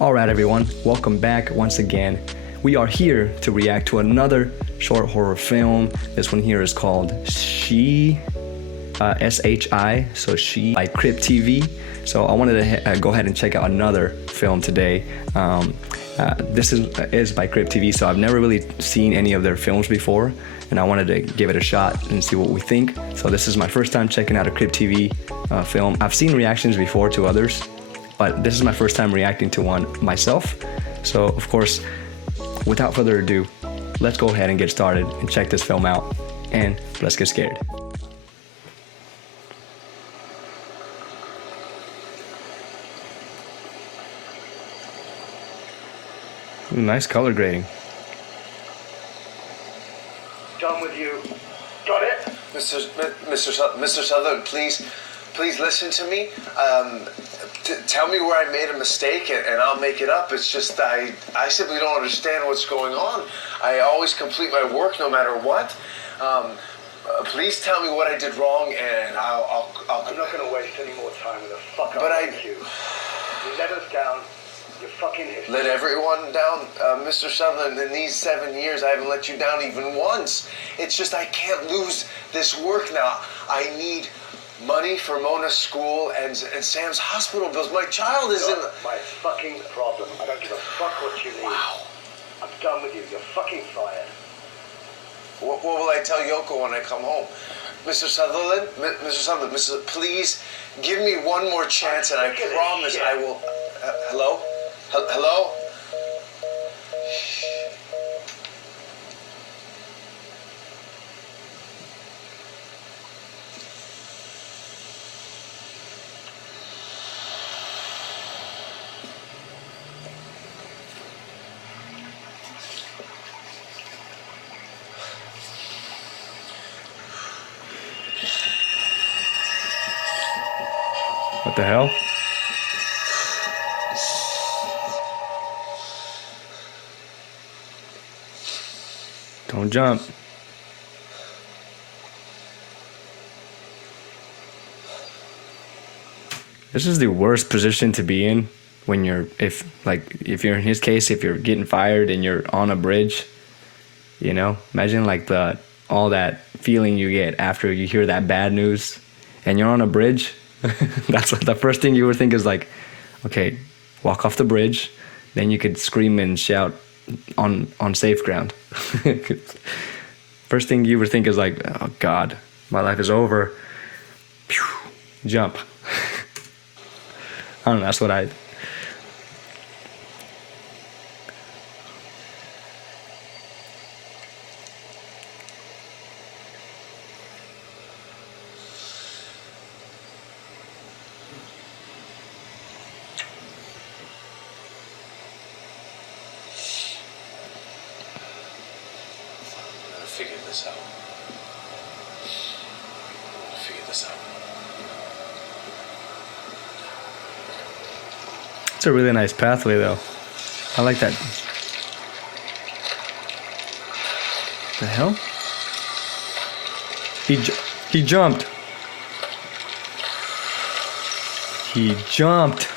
Alright everyone, welcome back once again. We are here to react to another short horror film. This one here is called SHI, S-H-I, so SHI by Crypt TV. So I wanted to go ahead and check out another film today. This is by Crypt TV, so I've never really seen any of their films before, and I wanted to give it a shot and see what we think. So this is my first time checking out a Crypt TV film. I've seen reactions before to others, but this is my first time reacting to one myself. So of course, without further ado, let's go ahead and get started and check this film out, and let's get scared. Ooh, nice color grading. Done with you. Got it? Mr. Sutherland, please listen to me. Tell me where I made a mistake and I'll make it up. It's just I simply don't understand what's going on. I always complete my work no matter what. Please tell me what I did wrong and I'll I'm not going to waste any more time with a fuck up. But Thank you. You let us down. You're fucking history. let everyone down, Mr. Sutherland. In these 7 years, I haven't let you down even once. It's just I can't lose this work now. I need money for Mona's school and Sam's hospital bills. My child is in Not my fucking problem. I don't give a fuck what you need. Wow. I'm done with you. You're fucking fired. What will I tell Yoko when I come home? Mr. Sutherland, please give me one more chance and I promise I will... hello? Hello? What the hell? Don't jump. This is the worst position to be in when you're, if you're in his case, if you're getting fired and you're on a bridge, you know, imagine like all that feeling you get after you hear that bad news and you're on a bridge. That's what the first thing you would think is like, okay, walk off the bridge, then you could scream and shout on safe ground. First thing you would think is like, oh God, my life is over. Pew, jump. I don't know, that's what I... Figure this out. It's a really nice pathway though. I like that. The hell? He jumped. He jumped.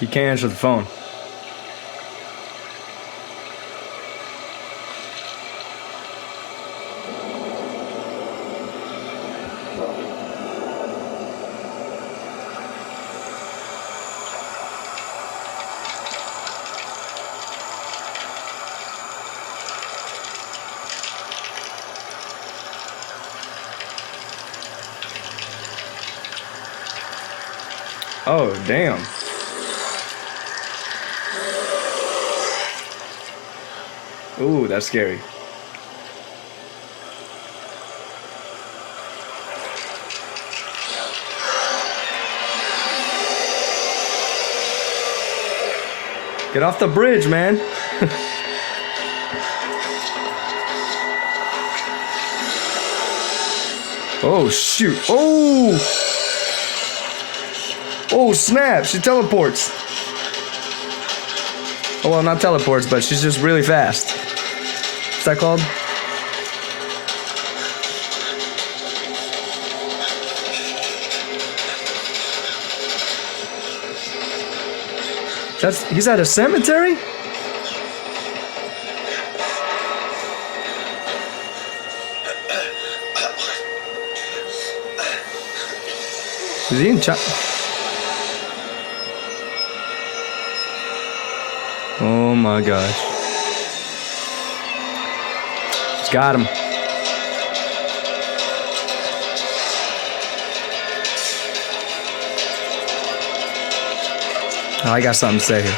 He can't answer the phone. Oh, damn. Ooh, that's scary. Get off the bridge, man. Oh, shoot. Oh! Oh, snap. She teleports. Oh, well, not teleports, but she's just really fast. What's that called? He's at a cemetery? Is he in China? Oh my gosh. He's got him. Oh, I got something to say here.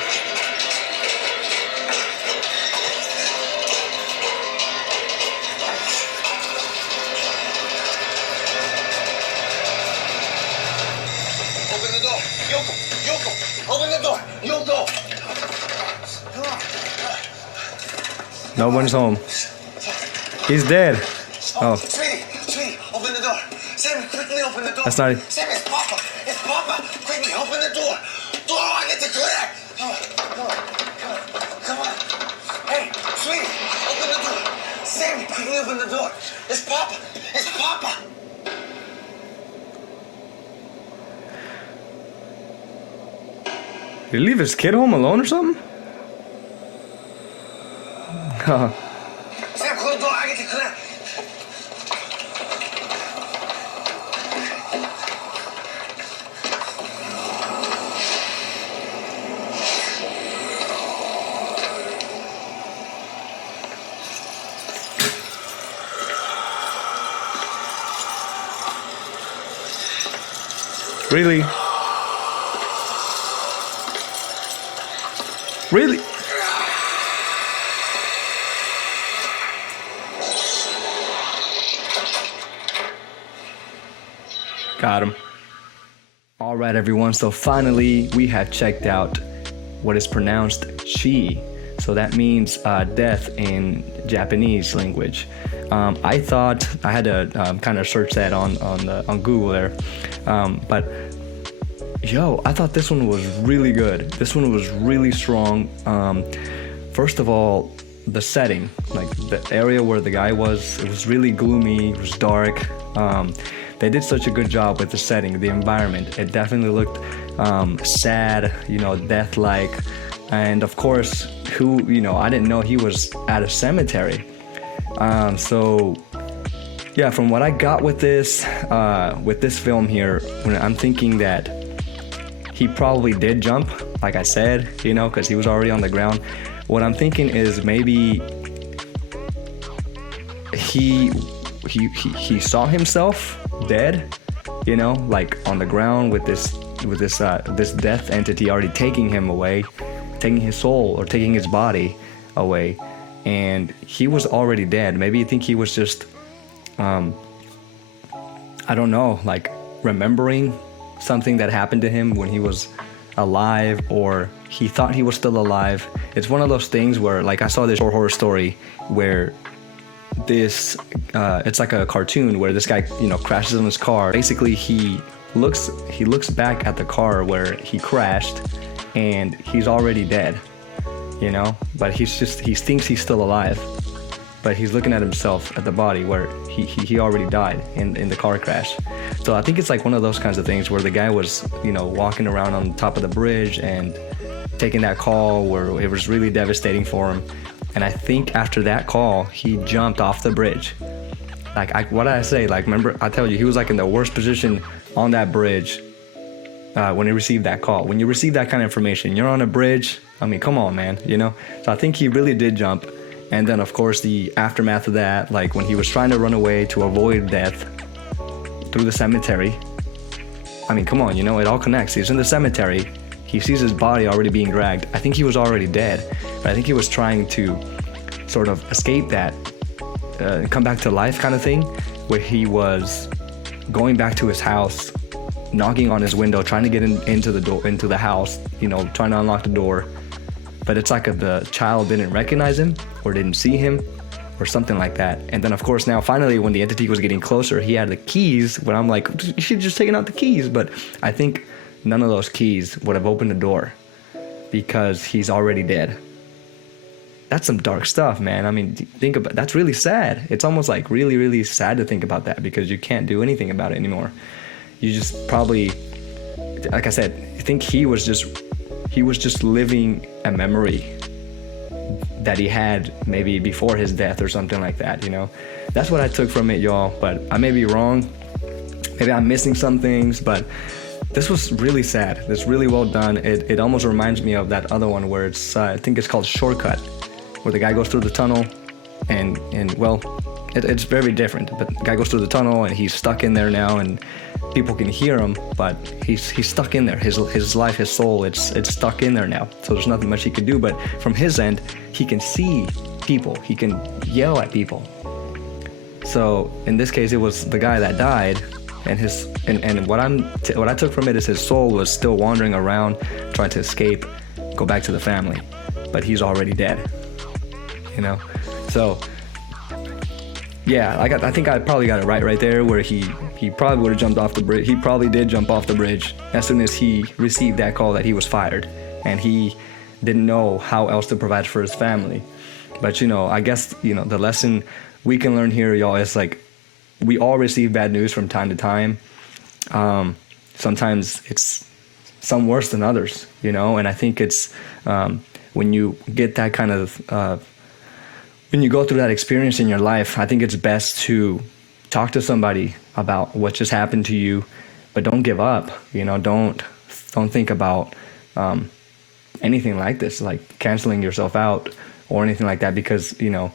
Open the door. Yoko, open the door. Yoko. No one's home. He's dead. Oh. Sweetie, open the door. Sammy, quickly open the door. That's not. Sammy, it's Papa. It's Papa. Quickly open the door. Door, I get to clear. Come on. Hey, sweetie, open the door. Sammy, quickly open the door. It's Papa. It's Papa. Did he leave his kid home alone or something? Sam, close the door. I get to clear. Really? Really? Got him. All right, everyone. So finally, we have checked out what is pronounced SHI. So that means death in Japanese language. I thought I had to kind of search that on Google there, but yo, I thought this one was really good. This one was really strong. First of all, the setting, like the area where the guy was, it was really gloomy. It was dark. They did such a good job with the setting, the environment. It definitely looked sad, death-like. And of course, I didn't know he was at a cemetery. So yeah, from what I got with this film here, I'm thinking that he probably did jump, like I said, because he was already on the ground. What I'm thinking is maybe he saw himself dead, like on the ground with this death entity already taking him away, taking his soul or taking his body away, and he was already dead. Maybe you think he was just, I don't know, like remembering something that happened to him when he was alive, or he thought he was still alive. It's one of those things where, like, I saw this horror story where this it's like a cartoon where this guy crashes in his car. Basically he looks back at the car where he crashed and he's already dead, but he thinks he's still alive, but he's looking at himself at the body where he already died in the car crash. So I think it's like one of those kinds of things where the guy was walking around on top of the bridge and taking that call where it was really devastating for him. And I think after that call, he jumped off the bridge. What did I say? Like, remember, I tell you, he was like in the worst position on that bridge when he received that call. When you receive that kind of information, you're on a bridge. I mean, come on, man, So I think he really did jump. And then, of course, the aftermath of that, like when he was trying to run away to avoid death through the cemetery. I mean, come on, it all connects. He's in the cemetery. He sees his body already being dragged. I think he was already dead, but I think he was trying to sort of escape that, come back to life kind of thing, where he was going back to his house, knocking on his window, trying to get into the house, trying to unlock the door. but it's like the child didn't recognize him or didn't see him or something like that. And then of course now finally when the entity was getting closer, he had the keys, when I'm like, you should just taken out the keys. But I think none of those keys would have opened the door because he's already dead. That's some dark stuff, man. I mean, think about, that's really sad. It's almost like really, really sad to think about that, because you can't do anything about it anymore. You just probably, like I said, I think he was just living a memory that he had maybe before his death or something like that, you know? That's what I took from it, y'all, but I may be wrong. Maybe I'm missing some things, but this was really sad. It's really well done. It almost reminds me of that other one where it's, I think it's called Shortcut, where the guy goes through the tunnel and well, it's very different, but the guy goes through the tunnel and he's stuck in there now, and people can hear him, but he's stuck in there. His life, his soul, it's stuck in there now. So there's nothing much he can do, but from his end, he can see people. He can yell at people. So in this case, it was the guy that died, and what I took from it is his soul was still wandering around, trying to escape, go back to the family, but he's already dead. You know, so yeah, I think I probably got it right there, where he probably would have jumped off the bridge. He probably did jump off the bridge as soon as he received that call that he was fired, and he didn't know how else to provide for his family. But you know, I guess, you know, the lesson we can learn here, y'all, is like, we all receive bad news from time to time. Sometimes it's some worse than others, you know, and I think it's when you get that kind of when you go through that experience in your life, I think it's best to talk to somebody about what just happened to you, but don't give up. You know, don't think about anything like this, like canceling yourself out or anything like that, because, you know,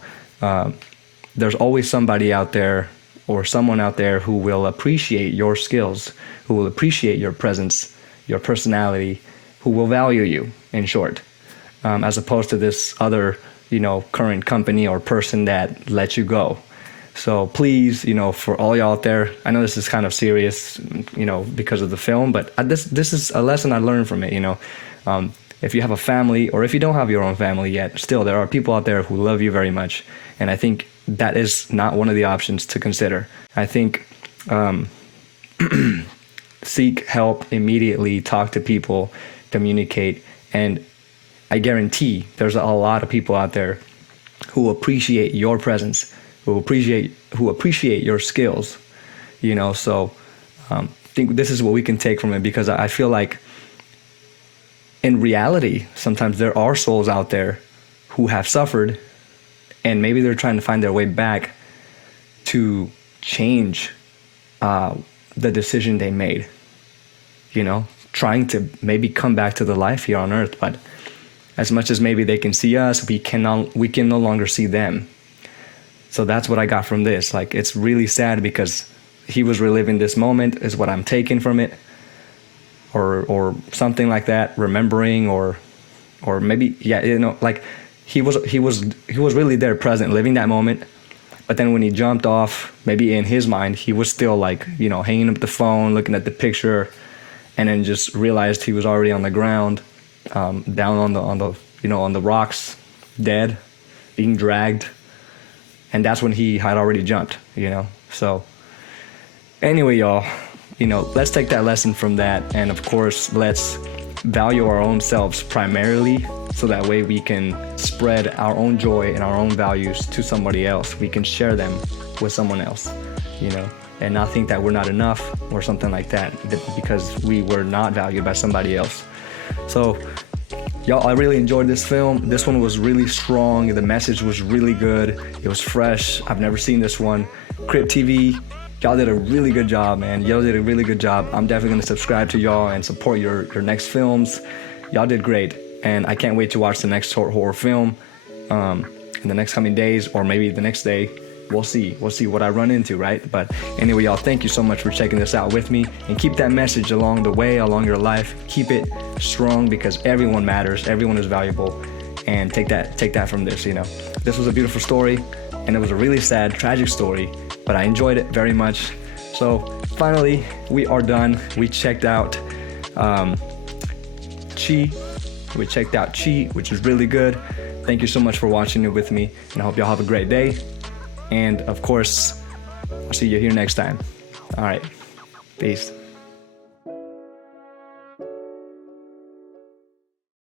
there's always somebody out there or someone out there who will appreciate your skills, who will appreciate your presence, your personality, who will value you, in short, as opposed to this other, you know, current company or person that let you go. So please, you know, for all y'all out there, I know this is kind of serious, you know, because of the film, but this is a lesson I learned from it, you know. If you have a family, or if you don't have your own family yet, still there are people out there who love you very much, and I think that is not one of the options to consider. I think seek help immediately, talk to people, communicate, and I guarantee there's a lot of people out there who appreciate your presence, who appreciate your skills, you know. So I think this is what we can take from it, because I feel like in reality, sometimes there are souls out there who have suffered, and maybe they're trying to find their way back to change the decision they made, you know, trying to maybe come back to the life here on earth. But as much as maybe they can see us, we can no longer see them. So that's what I got from this. Like, it's really sad because he was reliving this moment, is what I'm taking from it, or something like that, remembering, or maybe, yeah, you know, like he was really there, present, living that moment. But then when he jumped off, maybe in his mind, he was still like, you know, hanging up the phone, looking at the picture, and then just realized he was already on the ground, down on the rocks, dead, being dragged, and that's when he had already jumped, you know. So anyway, y'all, you know, let's take that lesson from that, and of course, let's value our own selves primarily, so that way we can spread our own joy and our own values to somebody else. We can share them with someone else, you know, and not think that we're not enough or something like that because we were not valued by somebody else. So y'all, I really enjoyed this film. This one was really strong. The message was really good. It was fresh. I've never seen this one. Crib TV, y'all did a really good job, man. Y'all did a really good job. I'm definitely gonna subscribe to y'all and support your next films. Y'all did great, and I can't wait to watch the next short horror film in the next coming days, or maybe the next day. We'll see what I run into, right? But anyway, y'all, thank you so much for checking this out with me, and keep that message along the way, along your life. Keep it strong, because everyone matters, everyone is valuable, and take that from this, you know. This was a beautiful story, and it was a really sad, tragic story, but I enjoyed it very much. So finally, we are done. We checked out SHI, We checked out SHI, which is really good. Thank you so much for watching it with me, and I hope y'all have a great day. And of course, I'll see you here next time. All right, peace.